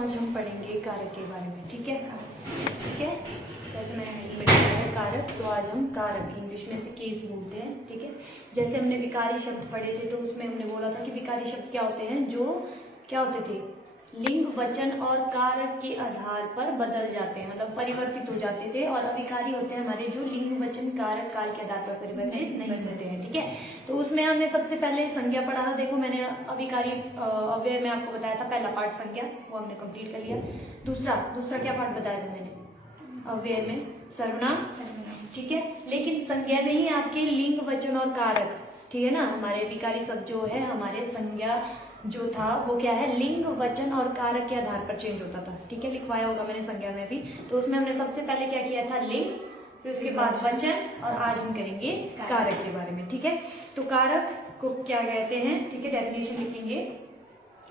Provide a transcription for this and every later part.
आज हम पढ़ेंगे कारक के बारे में। ठीक है, ठीक है। जैसे मैंने हेडिंग में लिखा है कारक, तो आज हम कारक, इंग्लिश में से केस बोलते हैं। ठीक है, जैसे हमने विकारी शब्द पढ़े थे तो उसमें हमने बोला था कि विकारी शब्द क्या होते हैं, जो क्या होते थे, लिंग वचन और कारक के आधार पर बदल जाते हैं, मतलब परिवर्तित हो जाते थे। और अविकारी होते हैं हमारे जो लिंग वचन कारक काल के आधार पर परिवर्तित नहीं होते हैं। ठीक है, तो उसमें हमने सबसे पहले संज्ञा पढ़ा था। देखो मैंने अविकारी अव्यय में आपको बताया था, पहला पार्ट संज्ञा, वो हमने कंप्लीट कर लिया। दूसरा क्या पार्ट बताया था मैंने अव्यय में, सर्वनाम। ठीक है, लेकिन संज्ञा में ही आपके लिंग वचन और कारक, ठीक है ना, हमारे विकारी शब्द जो है, हमारे संज्ञा जो था वो क्या है, लिंग वचन और कारक के आधार पर चेंज होता था। ठीक है, लिखवाया होगा मैंने संज्ञा में भी। तो उसमें हमने सबसे पहले क्या किया था, लिंग, फिर उसके बाद वचन, और आज हम करेंगे कारक के बारे में। ठीक है, तो कारक को क्या कहते हैं, ठीक है, डेफिनेशन लिखेंगे।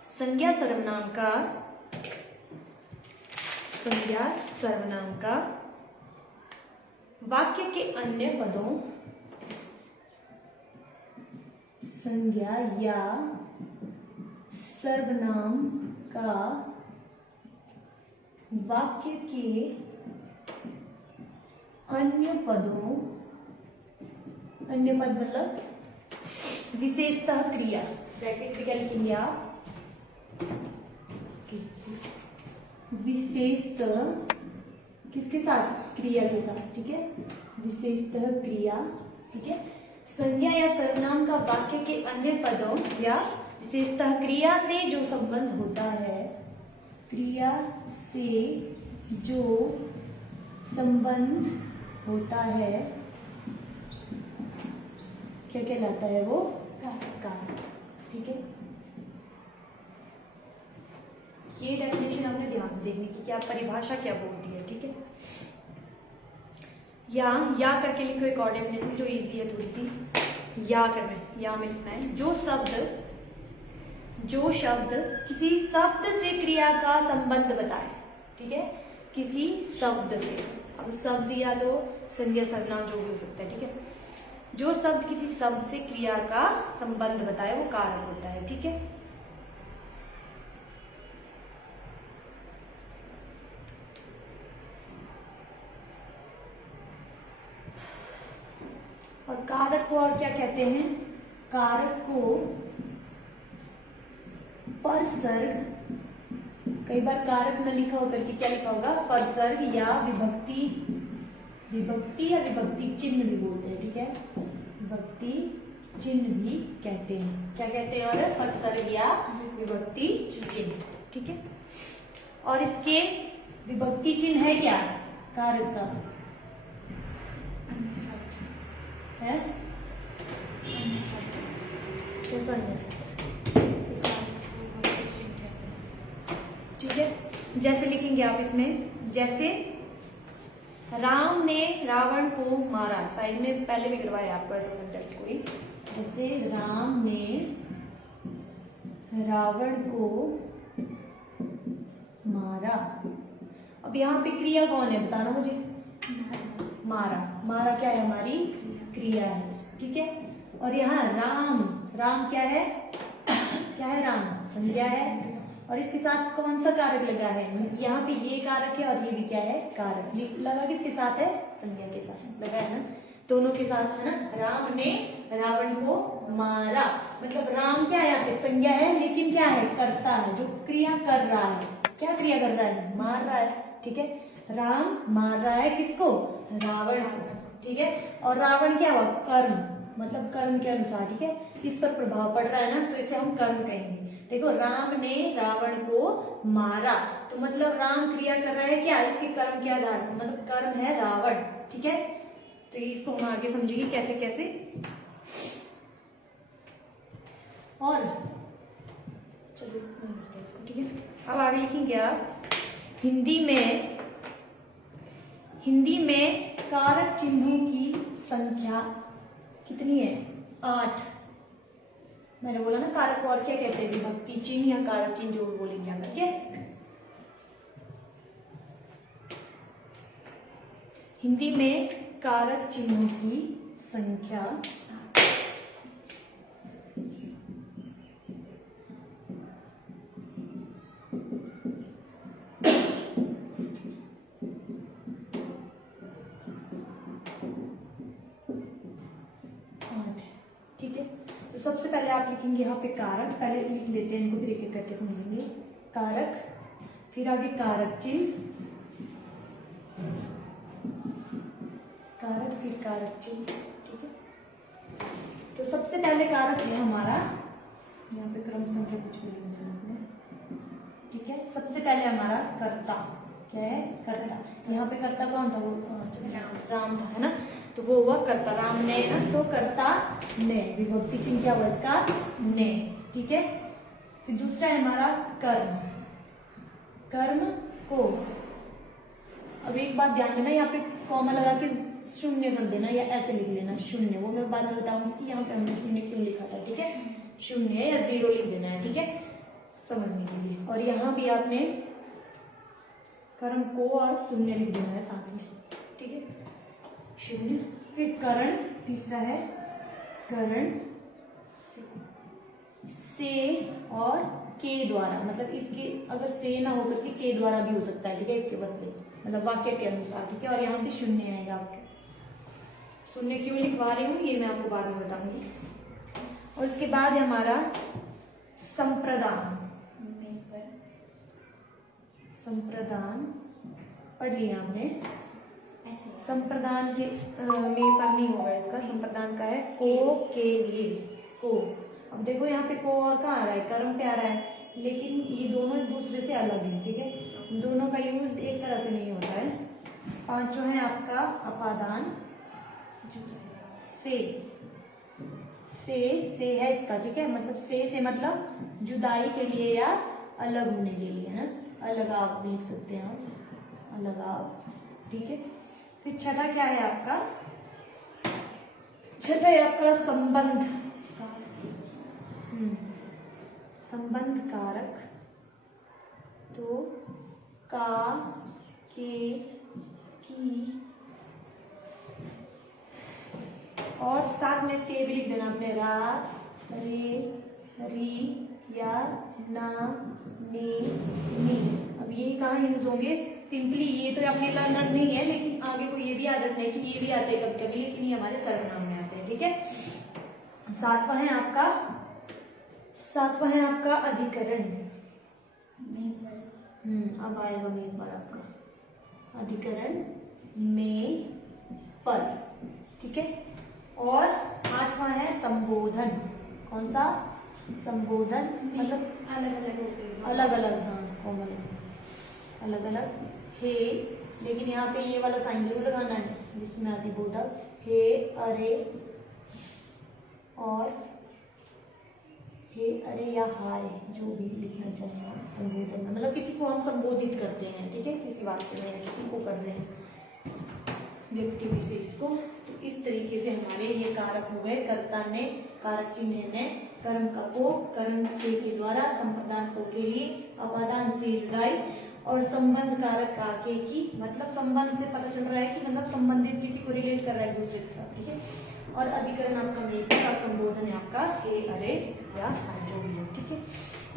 संज्ञा सर्वनाम का, संज्ञा सर्वनाम का वाक्य के अन्य पदों, संज्ञा या सर्वनाम का वाक्य के अन्य पदों, अन्य पद मतलब विशेषतः क्रिया, ब्रैकेट में क्या लिखेंगे आप, विशेषतः किसके साथ, क्रिया के साथ। ठीक है, विशेषतः क्रिया। ठीक है, संज्ञा या सर्वनाम का वाक्य के अन्य पदों या विशेषतः क्रिया से जो संबंध होता है, क्रिया से जो संबंध होता है, क्या कहलाता है वो, कारक। ठीक है, ये डेफिनेशन आपने ध्यान से देखने की, क्या परिभाषा क्या बोलती है। ठीक है, या करके लिखो एक और डेफिनेशन जो इजी है थोड़ी सी, या में लिखना है, जो शब्द किसी शब्द से क्रिया का संबंध बताए। ठीक है, किसी शब्द से, अब शब्द या तो संज्ञा सर्वनाम जो भी हो सकता है। ठीक है, जो शब्द किसी शब्द से क्रिया का संबंध बताए वो कारक होता है। ठीक है, और कारक को और क्या कहते हैं, कारक को परसर्ग, कई बार कारक न लिखा होकर के क्या लिखा होगा, परसर्ग या विभक्ति या विभक्ति चिन्ह भी बोलते हैं। ठीक है, विभक्ति चिन्ह भी कहते हैं, क्या कहते हैं, और परसर्ग या विभक्ति चिन्ह। ठीक है, और इसके विभक्ति चिन्ह है क्या, कारक का है, कैसा ठीक है, जैसे लिखेंगे आप इसमें, जैसे राम ने रावण को मारा, साइड में पहले भी करवाया आपको ऐसा सेंटेंस कोई, जैसे राम ने रावण को मारा। अब यहाँ पे क्रिया कौन है बताना मुझे, मारा क्या है, हमारी क्रिया है। ठीक है, और यहाँ राम क्या है, राम संज्ञा है, और इसके साथ कौन सा कारक लगा है, यहाँ पे ये कारक है और ये भी क्या है, कारक लगा, किसके साथ है, संज्ञा के साथ लगा है ना, दोनों के साथ है ना। राम ने रावण को मारा, मतलब राम क्या है, यहाँ पे संज्ञा है, लेकिन क्या है, कर्ता है, जो क्रिया कर रहा है, क्या क्रिया कर रहा है, मार रहा है। ठीक है, राम मार रहा है किसको, रावण को। ठीक है, और रावण क्या हुआ, कर्म, मतलब कर्म के अनुसार। ठीक है, इस पर प्रभाव पड़ रहा है ना, तो इसे हम कर्म कहेंगे। देखो, राम ने रावण को मारा, तो मतलब राम क्रिया कर रहा है क्या, इसके कर्म के आधार पर, मतलब कर्म है रावण। ठीक है, तो इसको हम आगे समझेंगे कैसे कैसे। और चलो इसको, ठीक है, अब आगे लिखेंगे आप, हिंदी में कारक चिन्हों की संख्या कितनी है, 8। मैंने बोला ना, कारक और क्या कहते हैं, विभक्ति चिन्ह या कारक चिन्ह जो बोलेंगे आप। ठीक है, हिंदी में कारक चिन्हों की संख्या तो सबसे पहले आप लिखेंगे यहाँ पे कारक, पहले लिख लेते हैं इनको फिर एक एक करके समझेंगे। कारक, फिर आगे कारक चिन्ह, कारक फिर कारक चिन्ह, ठीक है। तो सबसे पहले कारक है हमारा, यहाँ पे क्रम संख्या कुछ भी लिख देना, ठीक है। सबसे पहले हमारा कर्ता, क्या है, कर्ता। यहाँ पे कर्ता कौन था, वो राम था, है ना, तो वो हुआ कर्ता, राम ने ना, तो कर्ता ने, विभक्ति चिन्ह क्या हुआ इसका, ने, ठीक है। फिर दूसरा है हमारा कर्म, कर्म को, अब एक बात ध्यान देना, यहाँ पे कॉमा लगा के शून्य कर देना या ऐसे लिख लेना शून्य, वो मैं बाद में बताऊंगी कि यहाँ पे हमने शून्य क्यों लिखा था, ठीक है। शून्य या जीरो लिख देना है, ठीक है, समझने के लिए। और यहाँ भी आपने कर्म को और शून्य लिख देना है साथ में, ठीक है, शून्य। फिर करण, तीसरा है करण से और के द्वारा, मतलब इसके अगर से ना होकर के द्वारा भी हो सकता है, ठीक है, इसके बदले, मतलब वाक्य के अनुसार, ठीक है। और यहाँ पे शून्य आएगा आपके, शून्य क्यों लिखवा रही हूँ ये मैं आपको बाद में बताऊंगी। और इसके बाद है हमारा संप्रदान, संप्रदान पढ़ लिया हमने, ऐसे संप्रदान के में पर नहीं होगा इसका, संप्रदान का है को, के लिए, को। अब देखो यहाँ पे को और कहाँ आ रहा है, कर्म पे आ रहा है, लेकिन ये दोनों एक दूसरे से अलग है, ठीक है, दोनों का यूज एक तरह से नहीं होता है। पांचों है आपका अपादान, से है इसका, ठीक है, मतलब से मतलब जुदाई के लिए या अलग होने के लिए, है ना, अलगाव भी लिख सकते हैं आप, अलगाव, ठीक है। फिर छठा क्या है आपका, छठा है आपका संबंध, संबंध कारक, तो का, के, की, और साथ में इसके भी लिख देना आपने, रा, रे, री, या, ना, ने, नी। अब ये कहाँ यूज होंगे, सिंपली ये तो अपने लर्नर नहीं है, लेकिन आगे को ये भी याद रखना है कि ये भी आते हैं कभी कभी, लेकिन ये हमारे सर्वनाम में आते हैं, ठीक है। सातवां है आपका अधिकरण, अब आएगा मेन पर आपका अधिकरण में पर, ठीक है। और आठवां है संबोधन, कौन सा, संबोधन मतलब अलग अलग होते हैं, अलग अलग, हाँ कॉमन, अलग अलग हे, लेकिन यहाँ पे ये वाला साइन जरूर लगाना है जिसमें आदि बोधक, हे, अरे, और हे, अरे या हाय, जो भी लिखना चाहिए आप संबोधन में, मतलब किसी को हम संबोधित करते हैं, ठीक है, किसी वाक्य में किसी को कर रहे हैं, व्यक्ति विशेष को। तो इस तरीके से हमारे ये कारक हो गए, कर्ता ने, कारक चिन्ह ने, कर्म का को, कर्म से के द्वारा, संप्रदान को के लिए, अपादान से जुदाई, और संबंध कारक का के की, मतलब संबंध से पता चल रहा है कि मतलब संबंधित किसी को रिलेट कर रहा है दूसरे से, ठीक है। और अधिकरण आपका मेल और संबोधन है आपका हे, अरे या जो भी हो, ठीक है।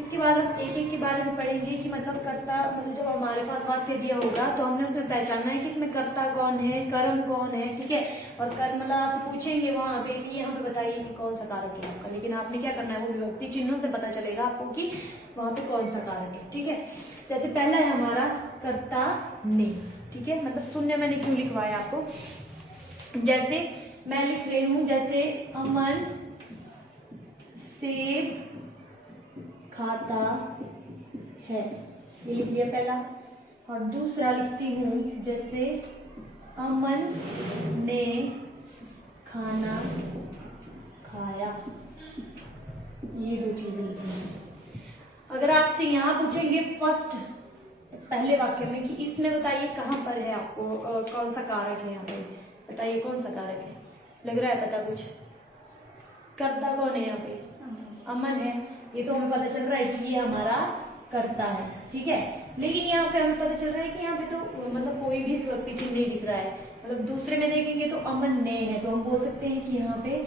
इसके बाद हम एक एक के बारे में पढ़ेंगे कि मतलब कर्ता, मतलब जब हमारे पास वाक्य दिया होगा तो हमने उसमें पहचानना है कि इसमें कर्ता कौन है, कर्म कौन है, ठीक है। और कर्म मतलब आपसे पूछेंगे वहां पे कि हमें बताइए कि कौन सा कारक है आपका, लेकिन आपने क्या करना है, वो विभक्ति चिन्हों से पता चलेगा आपको कि वहां पे कौन सा कारक है, ठीक है। जैसे पहला है हमारा कर्ता ने, ठीक है, मतलब शून्य मैंने क्यों लिखवाया आपको, जैसे मैं लिख रही हूं, जैसे अमन सेब खाता है, ये लिख लिया पहला। और दूसरा लिखती हूं, जैसे अमन ने खाना खाया, ये दो चीजें लिखी हैं। अगर आपसे यहाँ पूछेंगे फर्स्ट पहले वाक्य में कि इसमें बताइए कहाँ पर है आपको कौन सा कारक है, यहाँ पे बताइए कौन सा कारक है, लग रहा है पता कुछ, कर्ता कौन है यहाँ पे, अमन है, ये तो हमें पता चल रहा है कि ये हमारा कर्ता है, ठीक है। लेकिन यहाँ पे हमें पता चल रहा है कि यहाँ पे तो मतलब कोई भी विभक्ति चिन्ह नहीं दिख रहा है, मतलब दूसरे में देखेंगे तो अमन ने है, तो हम बोल सकते हैं कि यहाँ पे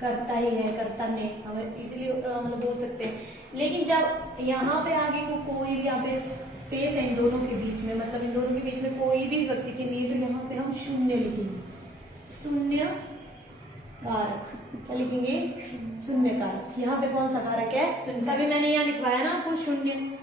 कर्ता ही है, कर्ता ने, हमें इसलिए मतलब बोल सकते हैं। लेकिन जब यहाँ पे आगे को कोई भी यहाँ पे स्पेस है इन दोनों के बीच में, मतलब इन दोनों के बीच में कोई भी विभक्ति चिन्ह नहीं है, तो यहाँ पे हम शून्य लिखेंगे, शून्य कारक, क्या लिखेंगे? शून्य कारक। यहाँ पे कौन सा कारक है? शून्य। तभी मैंने यहाँ लिखवाया ना आपको शून्य,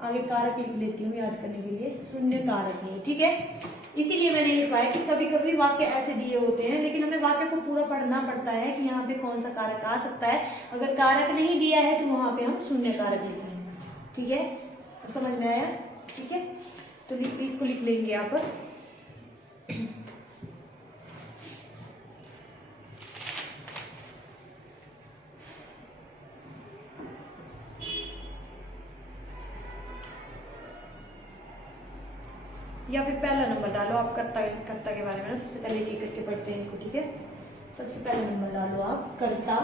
आगे कारक लिख लेती हूँ याद करने के लिए, शून्य कारक है, ठीक है। इसीलिए मैंने लिखवाया कि कभी कभी वाक्य ऐसे दिए होते हैं लेकिन हमें वाक्य को पूरा पढ़ना पड़ता है कि यहाँ पे कौन सा कारक आ सकता है। अगर कारक नहीं दिया है तो वहां पे हम शून्य कारक लिखेंगे, ठीक है। तो समझ में आया? ठीक है, तो इसको लिख लेंगे यहाँ पर। या फिर पहला नंबर डालो आप, कर्ता कर्ता के बारे में ना सबसे पहले एक करके पढ़ते हैं इनको, ठीक है। सबसे पहला नंबर डालो आप कर्ता,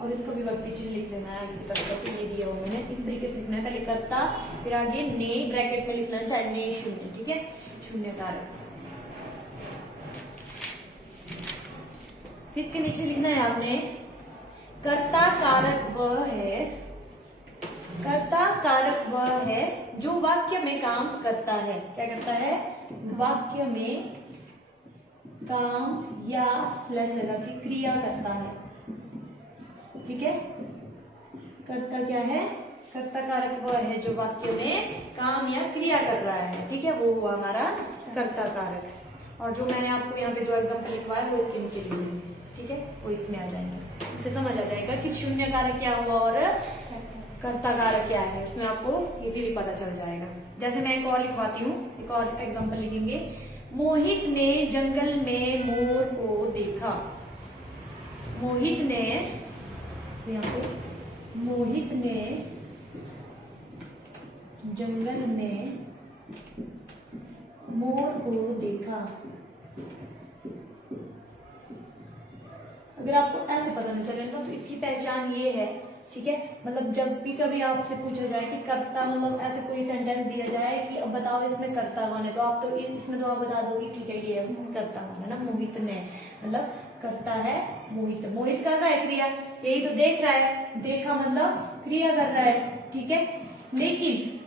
और इसको भी विभक्ति चिन्ह लिख लेना है आगे की तरफ, ये दिया हुआ मैंने, इस तरीके से लिखना है। पहले कर्ता, फिर आगे ने, ब्रैकेट में लिखना है चाहे ने शून्य, ठीक है, शून्य कारक। इसके नीचे लिखना है आपने कर्ता कारक वह है, कर्ता कारक वह है जो वाक्य में काम करता है। क्या करता है? वाक्य में काम या स्लैश लगा के क्रिया करता है, ठीक है। कर्ता क्या है? कर्ता कारक वह है जो वाक्य में काम या क्रिया कर रहा है, ठीक है, वो हुआ हमारा कर्ता कारक। और जो मैंने आपको यहाँ पे दो एग्जाम्पल लिखवाया वो इसके नीचे लिखे हैं, ठीक है, वो इसमें आ जाएंगे। इससे समझ आ जाएगा कि शून्य कारक क्या हुआ और कर्ता कारक क्या है, उसमें आपको इजीली पता चल जाएगा। जैसे मैं एक और लिखवाती हूँ, एक और एग्जाम्पल लिखेंगे। मोहित ने जंगल में मोर को देखा। मोहित ने, मोहित ने जंगल में मोर को देखा। अगर आपको ऐसे पता नहीं चले तो इसकी पहचान ये है, ठीक है। मतलब जब भी कभी आपसे पूछा जाए कि कर्ता, मतलब ऐसे कोई सेंटेंस दिया जाए कि अब बताओ इसमें कर्ता कौन है, तो आप तो इसमें तो आप बता दोगे ठीक है ये कर्ता कौन है ना, मोहित ने, मतलब कर्ता है मोहित। मोहित कर रहा है क्रिया, यही तो देख रहा है, देखा मतलब क्रिया कर रहा है, ठीक है। लेकिन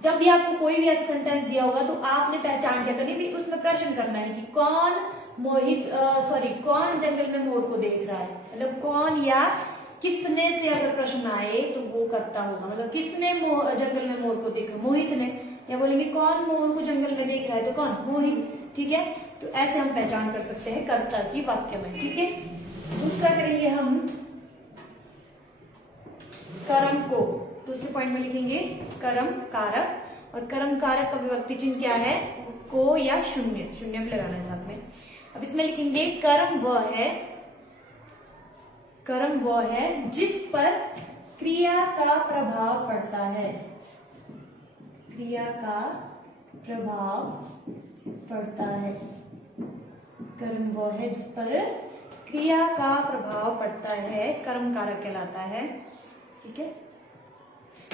जब भी आपको कोई भी ऐसा सेंटेंस दिया होगा तो आपने पहचान क्या करनी, भी उसमें प्रश्न करना है कि कौन कौन जंगल में मोर को देख रहा है, मतलब कौन या किसने से अगर प्रश्न आए तो वो कर्ता होगा। मतलब किसने जंगल में मोर को देखा? मोहित ने। या बोलेंगे कौन मोर को जंगल में देख रहा है, तो कौन? मोहित, ठीक है। तो ऐसे हम पहचान कर सकते हैं कर्ता की वाक्य में, ठीक है। दूसरा करेंगे हम कर्म को, दूसरे पॉइंट में लिखेंगे कर्म कारक, और कर्म कारक का विभक्ति चिन्ह क्या है? को या शून्य, शून्य भी लगाना है साथ में। अब इसमें लिखेंगे कर्म वह है, कर्म वह है जिस पर क्रिया का प्रभाव पड़ता है, क्रिया का प्रभाव पड़ता है। कर्म वह है जिस पर क्रिया का प्रभाव पड़ता है, कर्म कारक कहलाता है, ठीक है।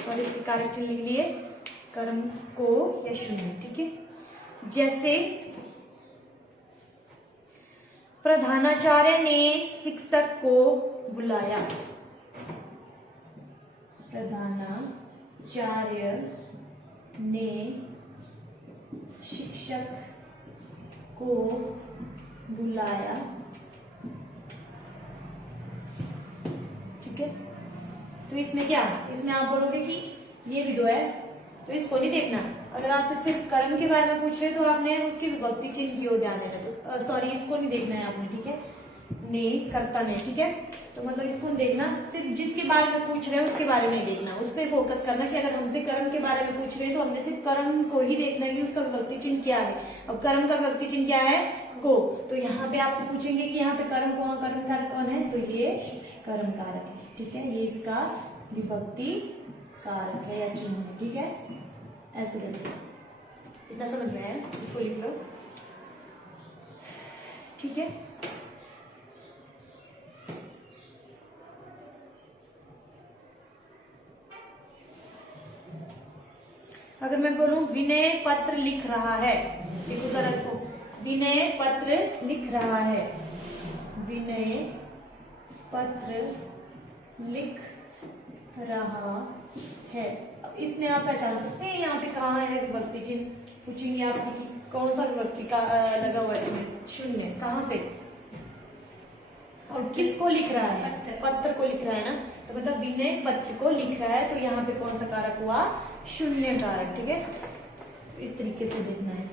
और इसके कारक चिन्ह लिख लिए कर्म को या शून्य, ठीक है। जैसे प्रधानाचार्य ने शिक्षक को बुलाया। प्रधानाचार्य ने शिक्षक को बुलाया, ठीक है। तो इसमें क्या, इसमें आप बोलोगे कि ये भी दो है तो इसको नहीं देखना। अगर आपसे सिर्फ कर्म के बारे में पूछ रहे तो आपने उसकी विभक्ति चिन्ह की ओर ध्यान देना, तो सॉरी इसको नहीं देखना है आपने, ठीक है, ने कर्ता ने, ठीक है। तो मतलब इसको देखना, सिर्फ जिसके बारे में पूछ रहे हैं उसके बारे में देखना, उस पर फोकस करना कि अगर हमसे कर्म के बारे में पूछ रहे हैं तो हमने सिर्फ कर्म को ही देखना है कि उसका विभक्ति चिन्ह क्या है। अब कर्म का विभक्ति चिन्ह क्या है? को। तो यहाँ पे आपसे पूछेंगे कि यहाँ पे कर्म कारक कौन है, तो ये कर्म कारक है, ठीक है, ये इसका विभक्ति कारक है या चिन्ह है, ठीक है। ऐसे करके इतना समझ में आया, इसको लिख लो, ठीक है। अगर मैं बोलूं विनय पत्र लिख रहा है, देखो जरा इसको, विनय पत्र लिख रहा है, विनय पत्र लिख रहा है। अब इसमें आप पहचान सकते हैं यहाँ पे कहाँ है विभक्ति चिन्ह, पूछेंगे आपको कि कौन सा विभक्ति का लगा हुआ है इसमें, शून्य, कहाँ पे। और अब किसको लिख रहा है? पत्र को लिख रहा है ना, तो मतलब विनय पत्र को लिख रहा है, तो यहाँ पे कौन सा कारक हुआ? शून्य कारक। ठीक है, इस तरीके से देखना है।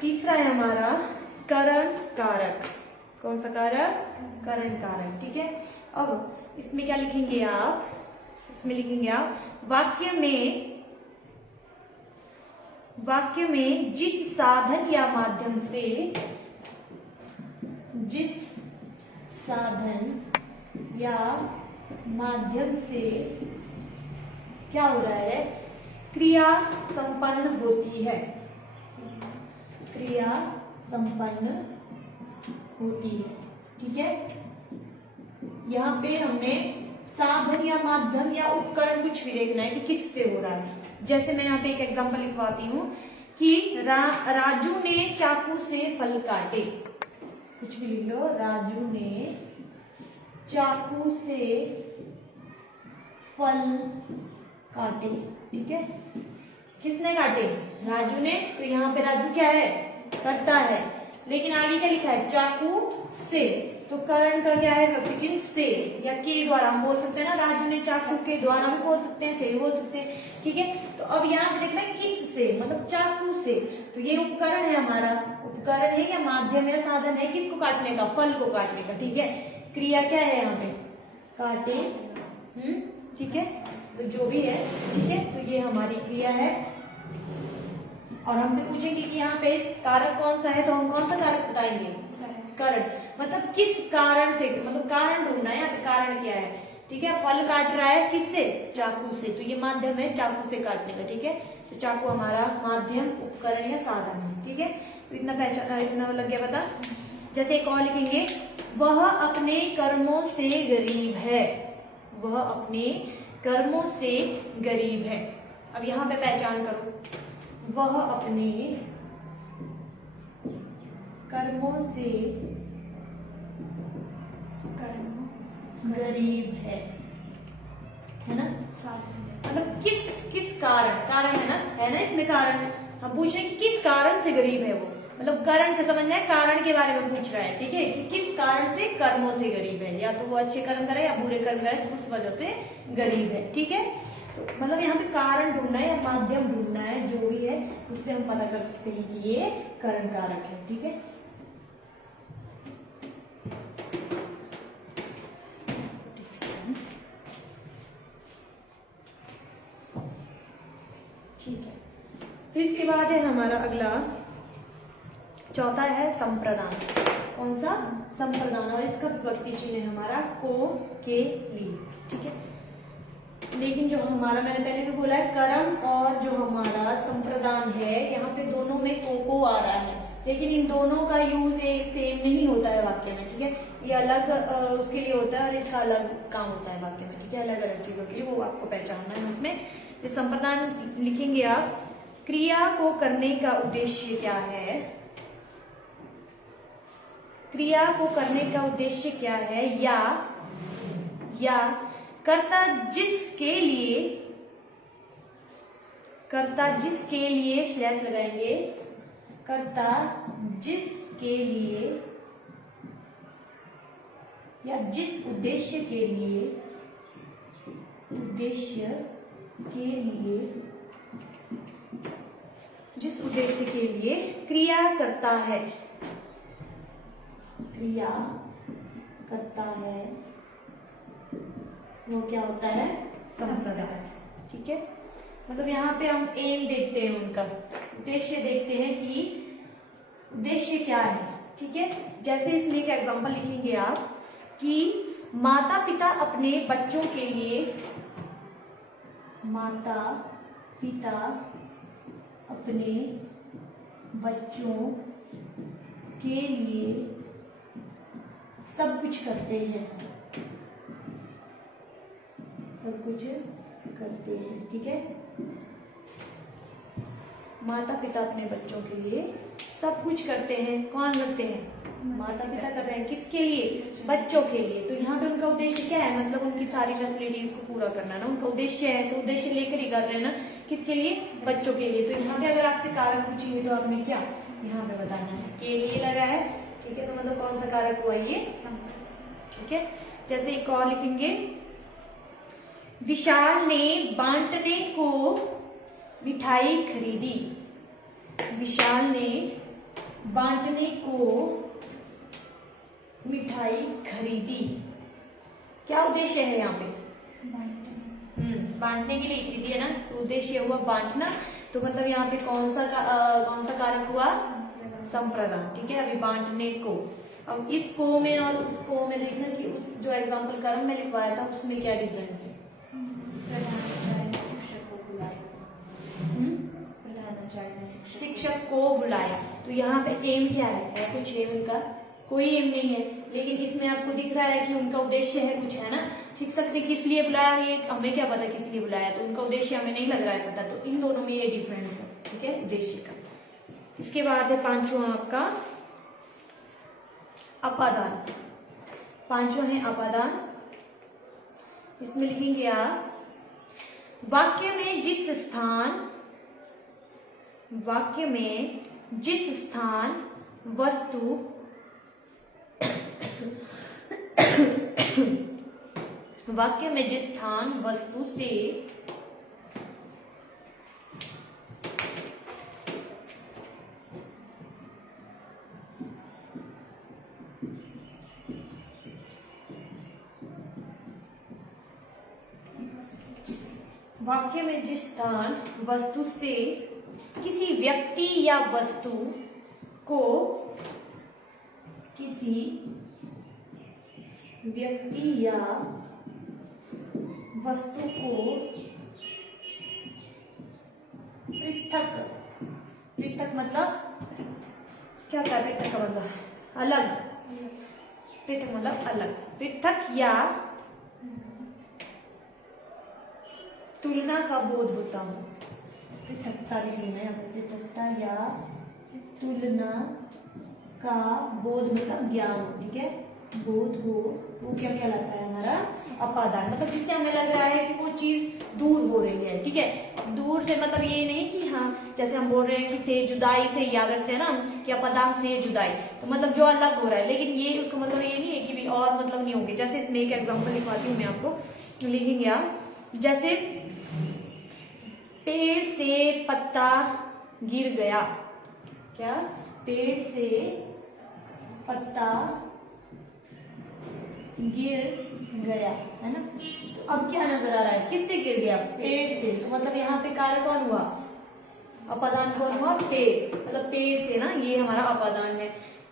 तीसरा है हमारा करण कारक। कौन सा कारक? करण कारक। ठीक है, अब इसमें क्या लिखेंगे आप? इसमें लिखेंगे आप वाक्य में जिस साधन या माध्यम से, जिस साधन या माध्यम से क्या हो रहा है? क्रिया संपन्न होती है, क्रिया संपन्न होती है। ठीक है, यहाँ पे हमने साधन या माध्यम या उपकरण कुछ भी देखना है कि किससे हो रहा है। जैसे मैं यहाँ पे एक एग्जांपल लिखवाती हूँ कि राजू ने चाकू से फल काटे। कुछ भी लिख लो, राजू ने चाकू से फल काटे। ठीक है, किसने काटे? राजू ने। तो यहाँ पे राजू क्या है? करता है, लेकिन आगे क्या लिखा है? चाकू से। तो करण का क्या है? विचिन्ह से या के द्वारा हम बोल सकते हैं ना, राजू ने चाकू के द्वारा भी बोल सकते हैं, से भी बोल सकते हैं। ठीक है, तो अब यहाँ पे देखना है किस से, मतलब चाकू से। तो ये उपकरण है हमारा, उपकरण है या माध्यम या साधन है किसको काटने का? फल को काटने का। ठीक है, क्रिया क्या है यहाँ पे? काटे। ठीक है, तो जो भी है, ठीक है, तो ये हमारी क्रिया है। और हमसे पूछेंगे कि यहाँ पे कारक कौन सा है, तो हम कौन सा कारक बताएंगे? करण। मतलब किस कारण से, मतलब कारण ढूंढना है। यहाँ पे कारण क्या है? ठीक है, फल काट रहा है किससे? चाकू से। तो ये माध्यम है चाकू से काटने का। ठीक है, तो चाकू हमारा माध्यम, उपकरण या साधन है। ठीक है, तो इतना पहचान, इतना लग गया पता। जैसे एक और लिखेंगे, वह अपने कर्मों से गरीब है, वह अपने कर्मों से गरीब है। अब यहाँ पे पहचान करो, वह अपने कर्मों से गरीब है ना? मतलब किस कारण, कारण है ना इसमें कारण। हम पूछ रहे हैं कि किस कारण से गरीब है वो, मतलब कारण से समझना है, कारण के बारे में पूछ रहा है। ठीक है, कि किस कारण से कर्मों से गरीब है, या तो वो अच्छे कर्म करे या बुरे कर्म करे, तो उस वजह से गरीब है। ठीक है, तो मतलब यहाँ पे कारण ढूंढना है या माध्यम ढूंढना है, जो भी है उससे हम पता कर सकते हैं कि ये करण कारक है। ठीक है, ठीक है, फिर इसके बाद है हमारा अगला, चौथा है संप्रदान। कौन सा? संप्रदान। और इसका विभक्ति चिन्ह है हमारा को, के, लिए। ठीक है, लेकिन जो हमारा, मैंने पहले भी बोला है, कर्म और जो हमारा संप्रदान है, यहाँ पे दोनों में को आ रहा है, लेकिन इन दोनों का यूज एक सेम नहीं होता है वाक्य में। ठीक है, ये अलग उसके लिए होता है और इसका अलग काम होता है वाक्य में। ठीक है, अलग अलग चीजों के लिए, वो आपको पहचानना है उसमें। संप्रदान लिखेंगे आप, क्रिया को करने का उद्देश्य क्या है, क्रिया को करने का उद्देश्य क्या है, या कर्ता जिसके लिए स्लैश लगाएंगे, कर्ता जिसके लिए या जिस उद्देश्य के लिए जिस उद्देश्य के लिए क्रिया करता है, वो क्या होता है? संप्रदाय। ठीक है, मतलब यहाँ पे हम एम देखते हैं, उनका उद्देश्य देखते हैं कि उद्देश्य क्या है। ठीक है, जैसे इसमें एक एग्जांपल लिखेंगे आप कि माता पिता अपने बच्चों के लिए, माता पिता अपने बच्चों के लिए सब कुछ करते हैं, सब कुछ करते हैं। ठीक है, माता पिता अपने बच्चों के लिए सब कुछ करते हैं। कौन करते हैं? माता पिता कर रहे हैं। किसके लिए? बच्चों के लिए। तो यहाँ पे उनका उद्देश्य क्या है? मतलब उनकी सारी फैसिलिटीज को पूरा करना ना, उनका उद्देश्य है, तो उद्देश्य लेकर ही कर रहे हैं ना किसके लिए? बच्चों के लिए। तो यहाँ पे अगर आपसे कारक पूछेंगे तो आपने क्या यहाँ पे बताना है? के लिए लगा है, ठीक है, तो मतलब कौन सा कारक हुआ ये? ठीक है। जैसे एक और लिखेंगे, विशाल ने बांटने को मिठाई खरीदी। विशाल ने बांटने को मिठाई खरीदी। क्या उद्देश्य है यहाँ पे? बांटने के लिए खरीदी है ना, तो उद्देश्य हुआ बांटना। तो मतलब यहाँ पे कौन सा कारक हुआ? संप्रदान। ठीक है। अभी बांटने को, अब इस को में और उस को में देखना कि उस जो एग्जाम्पल कर्म में लिखवाया था उसमें क्या डिफरेंस है। शिक्षक को बुलाया, तो यहाँ पे एम क्या है कुछ एम इनका? कोई एम नहीं है, लेकिन इसमें आपको दिख रहा है कि उनका उद्देश्य है कुछ, है ना। शिक्षक ने किस लिए बुलाया, ये हमें क्या पता किस लिए बुलाया, तो उनका उद्देश्य हमें नहीं लग रहा है पता। तो इन दोनों में ये डिफरेंस है, ठीक है, उद्देश्य का। इसके बाद है पांचवा आपका अपादान। पांचवा है अपादान। इसमें लिखेंगे आप, वाक्य में जिस स्थान वस्तु वाक्य में जिस स्थान वस्तु से वाक्य में जिस स्थान वस्तु से किसी व्यक्ति या वस्तु को पृथक मतलब क्या था? पृथक का मतलब अलग, पृथक मतलब अलग, पृथक या तुलना का बोध होता हो। पृथकता लिखना है, पृथकता या तुलना का बोध मतलब ज्ञान हो, ठीक है, बोध हो, वो क्या कहलाता है हमारा? अपादान। मतलब जिससे हमें लग रहा है कि वो चीज दूर हो रही है, ठीक है। दूर से मतलब ये नहीं कि हाँ, जैसे हम बोल रहे हैं कि से जुदाई से याद रखते हैं ना कि अपादान से जुदाई, तो मतलब जो अलग हो रहा है, लेकिन ये उसका मतलब ये नहीं है कि भी और मतलब नहीं होंगे। जैसे इसमें एक एग्जाम्पल लिखवाती हूँ मैं आपको, लिखेंगे आप, जैसे पेड़ से पत्ता गिर गया। क्या? पेड़ से पत्ता गिर गया, है ना। तो अब क्या नजर आ रहा है? किससे गिर गया? पेड़ से। तो मतलब यहाँ पे कारक कौन हुआ? अपादान कौन हुआ? पेड़। मतलब पेड़ से ना, ये हमारा अपादान है।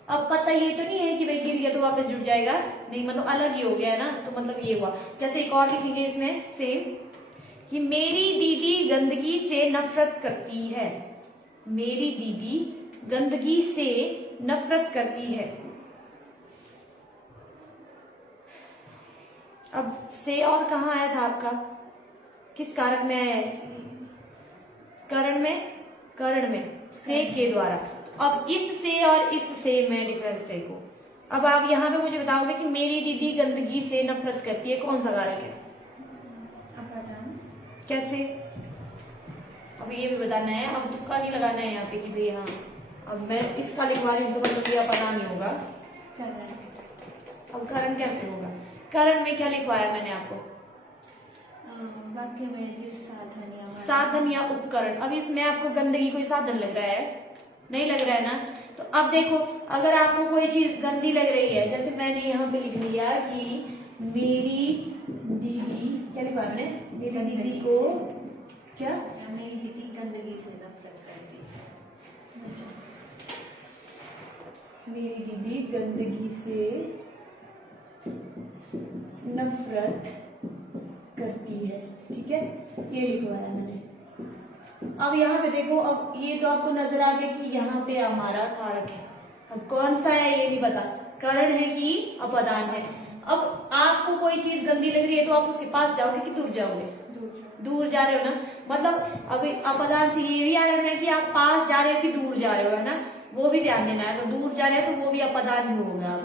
अब पता ये तो नहीं है कि भाई गिर गया तो वापस जुड़ जाएगा, नहीं, मतलब अलग ही हो गया है ना। तो मतलब ये हुआ। जैसे एक और लिखेंगे इसमें सेम, कि मेरी दीदी गंदगी से नफरत करती है। मेरी दीदी गंदगी से नफरत करती है। अब से और कहाँ आया था आपका? किस कारक में आया है? करण में से के द्वारा। तो अब इस से और इस से में डिफरेंस देखो। अब आप यहाँ पे मुझे बताओगे कि मेरी दीदी गंदगी से नफरत करती है, कौन सा कारक है? कैसे? अब ये भी बताना है, अब तुक्का नहीं लगाना है यहाँ पे कि भाई हाँ, अब मैं इसका लिखवा रही हूँ तो मतलब ये पता नहीं होगा। अब कारण कैसे होगा? कारण में क्या लिखवाया मैंने आपको? वाक्य में जिस साधन या उपकरण। अब इसमें आपको गंदगी कोई साधन लग रहा है? नहीं लग रहा है ना। तो अब देखो, अगर आपको कोई चीज गंदी लग रही है, जैसे मैंने यहाँ पे लिख लिया कि मेरी दीदी, क्या लिखा मैंने? मेरी दीदी को क्या? मेरी दीदी गंदगी से नफरत करती है। मेरी दीदी गंदगी से नफरत करती है, ठीक है, ये लिखवाया मैंने। अब यहाँ पे देखो, अब ये तो आपको नजर आ गया कि यहाँ पे हमारा कारक है। अब कौन सा है ये नहीं पता, कारण है कि अपादान है। अब आपको कोई चीज गंदी लग रही है तो आप उसके पास जाओगे कि दूर जाओगे? दूर जा रहे हो ना। मतलब अभी अपादान से ये भी आ रहा है कि आप पास जा रहे हो कि दूर जा रहे हो, है ना, वो भी ध्यान देना है। अगर दूर जा रहे हो तो वो भी अपादान ही होगा।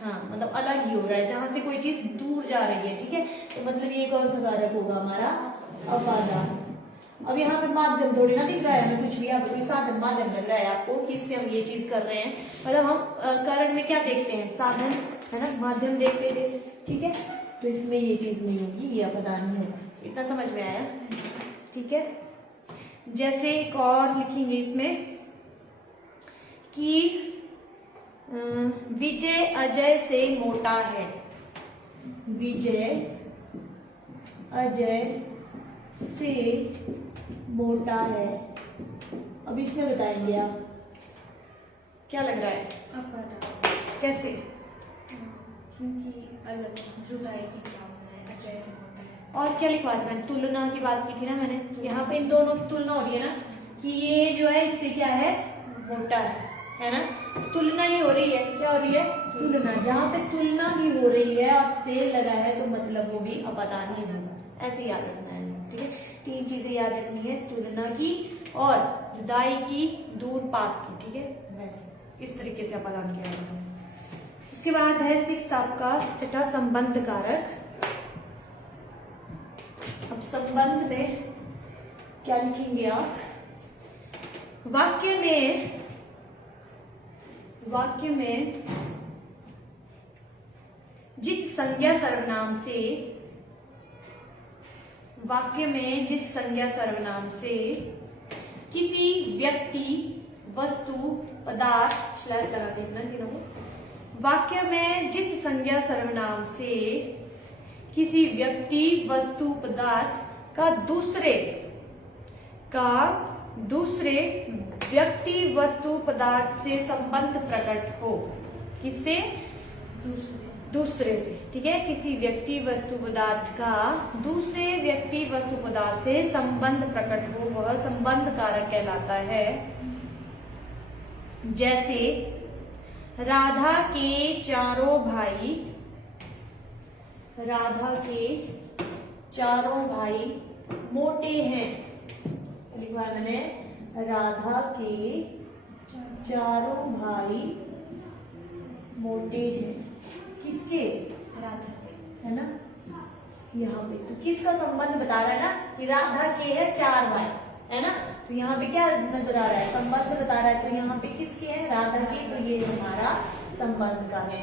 हाँ, मतलब अलग ही हो रहा है, जहां से कोई चीज दूर जा रही है, ठीक है। तो मतलब ये कौन सा कारक होगा हमारा? अपादान। अब यहाँ पे माध्यम थोड़ी ना दिख रहा है हमें कुछ भी, यहाँ पे कोई साधन माध्यम लग रहा है आपको किससे हम ये चीज कर रहे हैं। मतलब हम कारण में क्या देखते हैं, साधन है ना, माध्यम देखते थे, ठीक है। तो इसमें ये चीज नहीं होगी, ये अपदान नहीं होगा। इतना समझ में आया, ठीक है। जैसे एक और लिखेंगे इसमें कि विजय अजय से मोटा है। विजय अजय से मोटा है। अब इसमें बताएंगे आप क्या लग रहा है, अपदान, कैसे? क्योंकि अलग जुदाई की भावना है, अजय से होता है। और क्या लिखवा था मैंने, तुलना की बात की थी ना मैंने, यहाँ पे इन दोनों की तुलना हो रही है ना, कि ये जो है इससे क्या है, मोटा है ना। तुलना ही हो रही है, क्या हो रही है, तुलना। जहाँ पे तुलना भी हो रही है और से लगा है तो मतलब वो भी अपदान ही होगा। ऐसे याद रखना है, ठीक है। 3 चीजें याद रखनी है, तुलना की और जुदाई की, दूर पास की, ठीक है। वैसे इस तरीके से अपदान किया जाएगा। उसके बाद है 6 आपका छठा संबंध कारक। अब संबंध में क्या लिखेंगे आप, वाक्य में जिस संज्ञा सर्वनाम से, वाक्य में जिस संज्ञा सर्वनाम से किसी व्यक्ति, वस्तु, पदार्थ, स्लैश लगा देखना तीनों को, वाक्य में जिस संज्ञा सर्वनाम से किसी व्यक्ति, वस्तु, पदार्थ का दूसरे व्यक्ति, वस्तु, पदार्थ से संबंध प्रकट हो। किससे, दूसरे से, ठीक है। किसी व्यक्ति, वस्तु, पदार्थ का दूसरे व्यक्ति, वस्तु, पदार्थ से संबंध प्रकट हो, वह संबंध कारक कहलाता है। जैसे राधा के चारों भाई मोटे हैं। लिखवा मैंने, राधा के चारों भाई मोटे हैं। किसके, राधा के, है ना। यहाँ पे तो किसका संबंध बता रहा है ना, कि राधा के है 4 भाई, है ना। तो यहाँ पे क्या नजर आ रहा है, संबंध बता रहा है। तो यहाँ पे किसके है, राधा की, तो ये हमारा संबंध का है।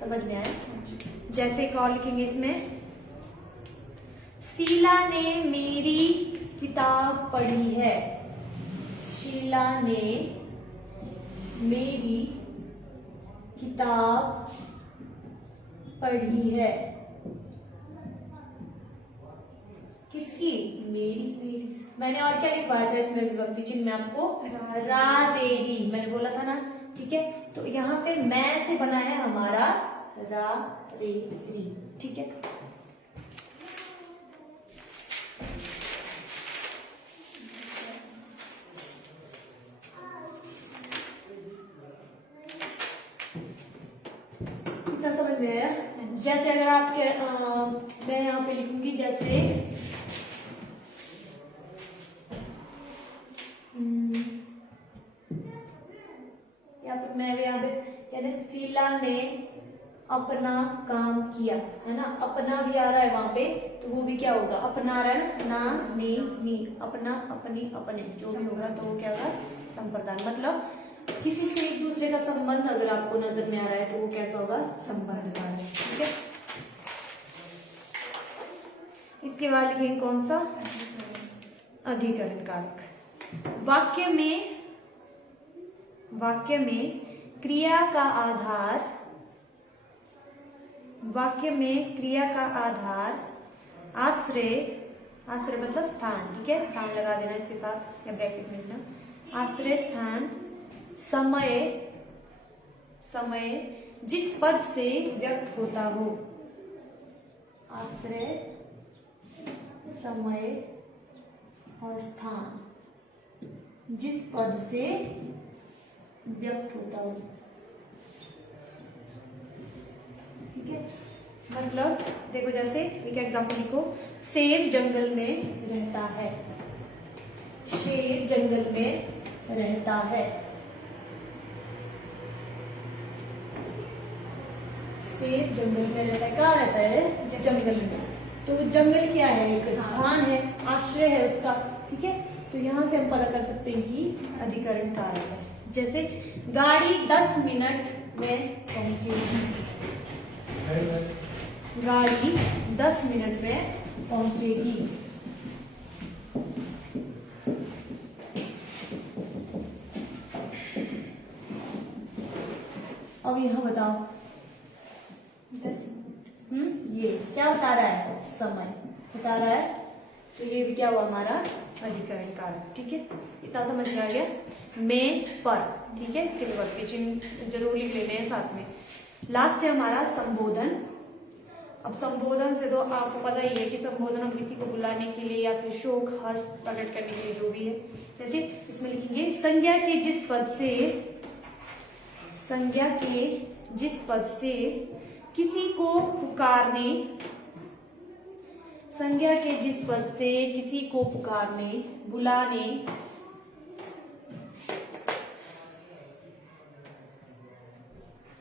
समझ में आया। जैसे एक और लिखेंगे इसमें, शीला ने मेरी किताब पढ़ी है। शीला ने मेरी किताब पढ़ी है। किसकी, मेरी। मैंने और क्या लिखवाया था इसमें विभक्ति चिन्ह में आपको, रा रे री, मैंने बोला था ना, ठीक है। तो यहाँ पे मैं से बना है हमारा रा रे री, ठीक है। कितना समझ में आया। जैसे अगर आपके मैं यहाँ पे लिखूंगी, जैसे यहाँ पे यानी शीला ने अपना काम किया, है ना। अपना भी आ रहा है वहां पे, तो वो भी क्या होगा, अपना आ रहा है ना, नी, अपना, अपनी, अपने, जो भी होगा तो वो क्या होगा, संप्रदान। मतलब किसी से एक दूसरे का संबंध अगर आपको नजर में आ रहा है तो वो कैसा होगा, संबंध का है, ठीक है। इसके बाद लिखेंगे कौन सा, अधिकरण कारक। वाक्य में क्रिया का आधार आश्रय मतलब स्थान, ठीक है। स्थान लगा देना इसके साथ या ब्रैकेट में लिखना। आश्रय स्थान, समय जिस पद से व्यक्त होता हो। आश्रय, समय और स्थान जिस पद से व्यक्त होता हो, ठीक है। मतलब देखो, जैसे एक एग्जांपल लिखो, शेर जंगल में रहता है। शेर जंगल में रहता है। शेर जंगल में रहता है। कहाँ रहता है, जंगल में। तो जंगल क्या है, एक स्थान है, आश्रय है उसका, तो यहाँ से हम पता कर सकते हैं कि अधिकरण कारक है। जैसे गाड़ी 10 मिनट में पहुंचेगी, गाड़ी 10 मिनट में पहुंचेगी। अब यहाँ बताओ 10 ये क्या बता रहा है, समय बता रहा है, तो ये भी क्या हुआ हमारा अधिकरण कारक। ठीक है, इतना समझ में आ गया। में पर, ठीक है, इसके विभक्ति के चिन्ह जरूर लिख लेने हैं साथ में। लास्ट है हमारा संबोधन। अब संबोधन से तो आपको पता ही है कि संबोधन हम किसी को बुलाने के लिए या फिर शोक हर्ष प्रकट करने के लिए जो भी है। जैसे इसमें लिखेंगे संज्ञा के जिस पद से, संज्ञा के जिस पद से किसी को पुकारने, संज्ञा के जिस पद से किसी को पुकारने, बुलाने,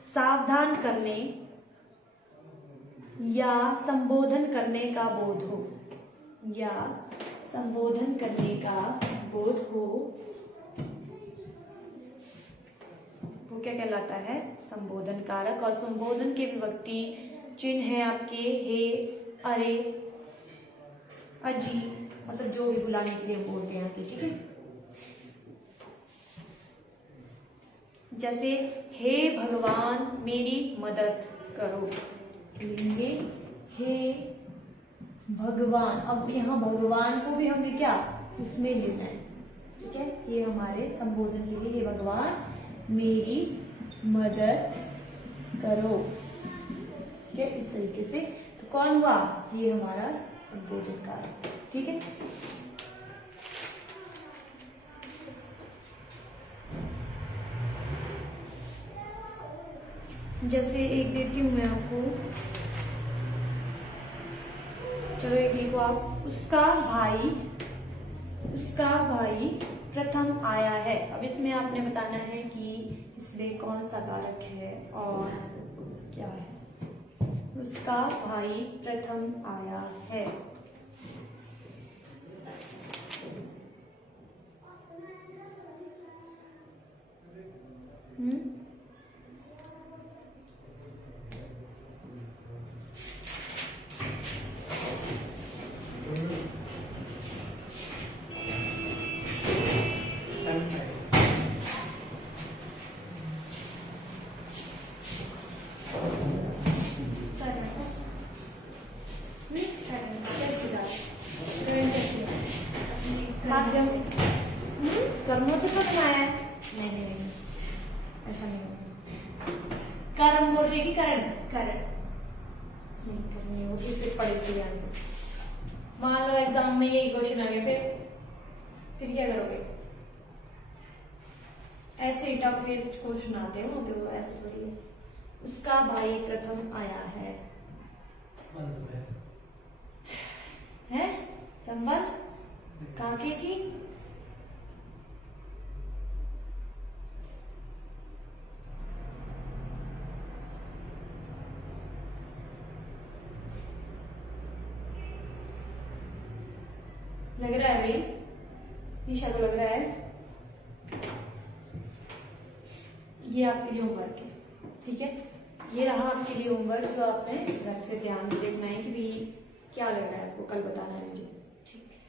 सावधान करने या संबोधन करने का बोध हो, या संबोधन करने का बोध हो, वो क्या कहलाता है, संबोधन कारक। और संबोधन के विभक्ति चिन्ह है आपके हे, अरे, अजी, मतलब जो भी बुलाने के लिए हम बोलते हैं आपके। ठीक है, जैसे हे भगवान मेरी मदद करो, लेंगे हे भगवान। अब यहाँ भगवान को भी हमें क्या इसमें लेना है। ठीक है, ये हमारे संबोधन के लिए, हे भगवान मेरी मदद करो। ठीक है, इस तरीके से तो कौन हुआ, ये हमारा संबोधन कारक। ठीक है, जैसे एक देती हूं मैं आपको, चलो एक लिखो आप, उसका भाई प्रथम आया है। अब इसमें आपने बताना है कि इसमें कौन सा कारक है और क्या है। उसका भाई प्रथम आया है। कर्मों से तो बनाया है, नहीं ऐसा नहीं होगा। कर्म बोल रही है कि करण, करण नहीं करनी हो, इससे पढ़े थे ध्यान से। मान लो एग्जाम में यही क्वेश्चन आ गए, फिर क्या करोगे। ऐसे ही टफ वेस्ट क्वेश्चन आते हैं, तो ऐसे थोड़ी है। उसका भाई प्रथम आया है, है संबंध काके की, लग रहा है भाई, ईशा को लग रहा है। ये आपके लिए होमवर्क है, ठीक है, ये रहा आपके लिए होमवर्क। तो आपने घर से ध्यान से देखना है कि भाई क्या लग रहा है आपको, कल बताना है मुझे। ठीक है,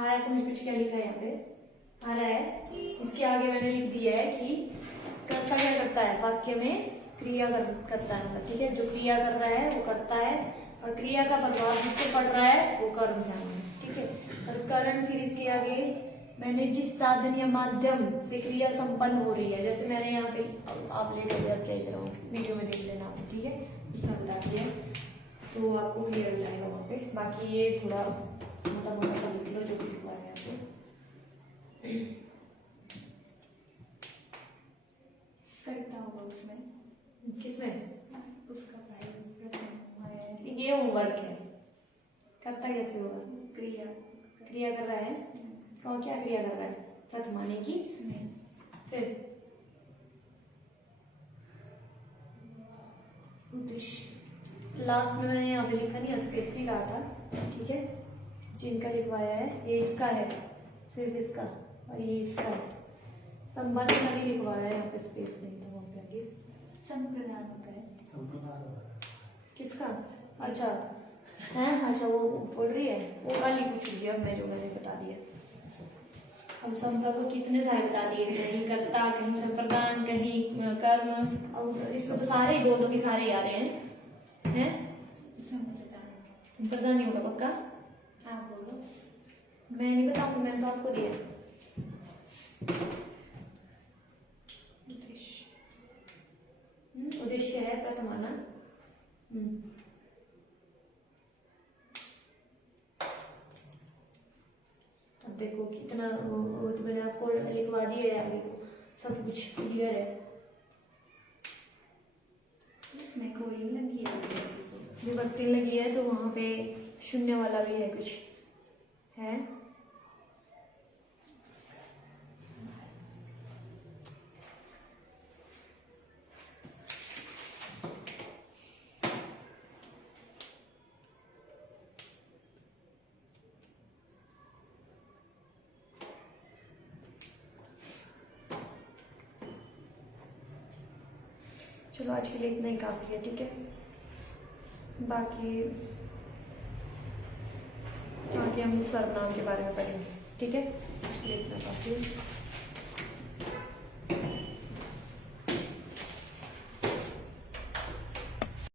आया समझ कुछ क्या लिखा है यहाँ पे, आ रहा है। इसके आगे मैंने लिख दिया है कि कर्ता क्या करता है, वाक्य में क्रिया करता है, मतलब ठीक है, जो क्रिया कर रहा है वो करता है, और क्रिया का बदलाव जिससे पड़ रहा है वो कर्म है। ठीक है, और करण फिर इसके आगे मैंने जिस साधन या माध्यम से क्रिया संपन्न हो रही है, जैसे मैंने यहाँ पे आप लेट हो क्या लिख रहा हूँ, वीडियो में देख लेना आप, ठीक है, उसमें बता दिया तो आपको क्लियर हो जाएगा वहाँ पे। बाकी ये थोड़ा मोटा मोटा सा लिख लो जो भी लिखा है यहाँ पे। करता होगा उसमें, किसमें, उसका भाई प्रथम आया है। ये होमवर्क है, करता कैसे होगा। और क्या क्रिया कर रहा है? प्रथमाने की। नहीं। फिर उद्देश्य। लास्ट में मैंने यहाँ पे लिखा नहीं, स्पेस नहीं रहा था, ठीक है। जिनका लिखवाया है ये इसका है, सिर्फ इसका, और ये इसका है। संबंध का नहीं लिखवाया है, यहाँ पे स्पेस नहीं था वहाँ पे आगे। संप्रदान होता है। किसका? अच्छा है, अच्छा वो बोल रही है, वो कल ही पूछ रही है, अब मैं जो मैंने बता दिया। अब संपर्क को कितने सारे बता दिए, कहीं कर्ता, कहीं संप्रदान, कहीं कर्म। अब इसमें तो सारे ही बोल दो कि सारे ही आ रहे हैं। संप्रदान। संप्रदान नहीं होगा पक्का? आप बोलो। मैं नहीं बताऊंगी, मैंने तो आपको दिया। उद्देश्य। उद्देश्य है प्रथमाना। अब देखो कितना वो तो मैंने आपको लिखवा दिया है, आगे को सब कुछ क्लियर है। इसमें कोई लगी है। विभक्ति लगी है तो वहाँ पे शून्य वाला भी है, कुछ है। चलो आज के लिए इतना ही काफ़ी है, ठीक है। बाकी हम सर्वनाम के बारे में पढ़ेंगे, ठीक है। इतना काफ़ी है।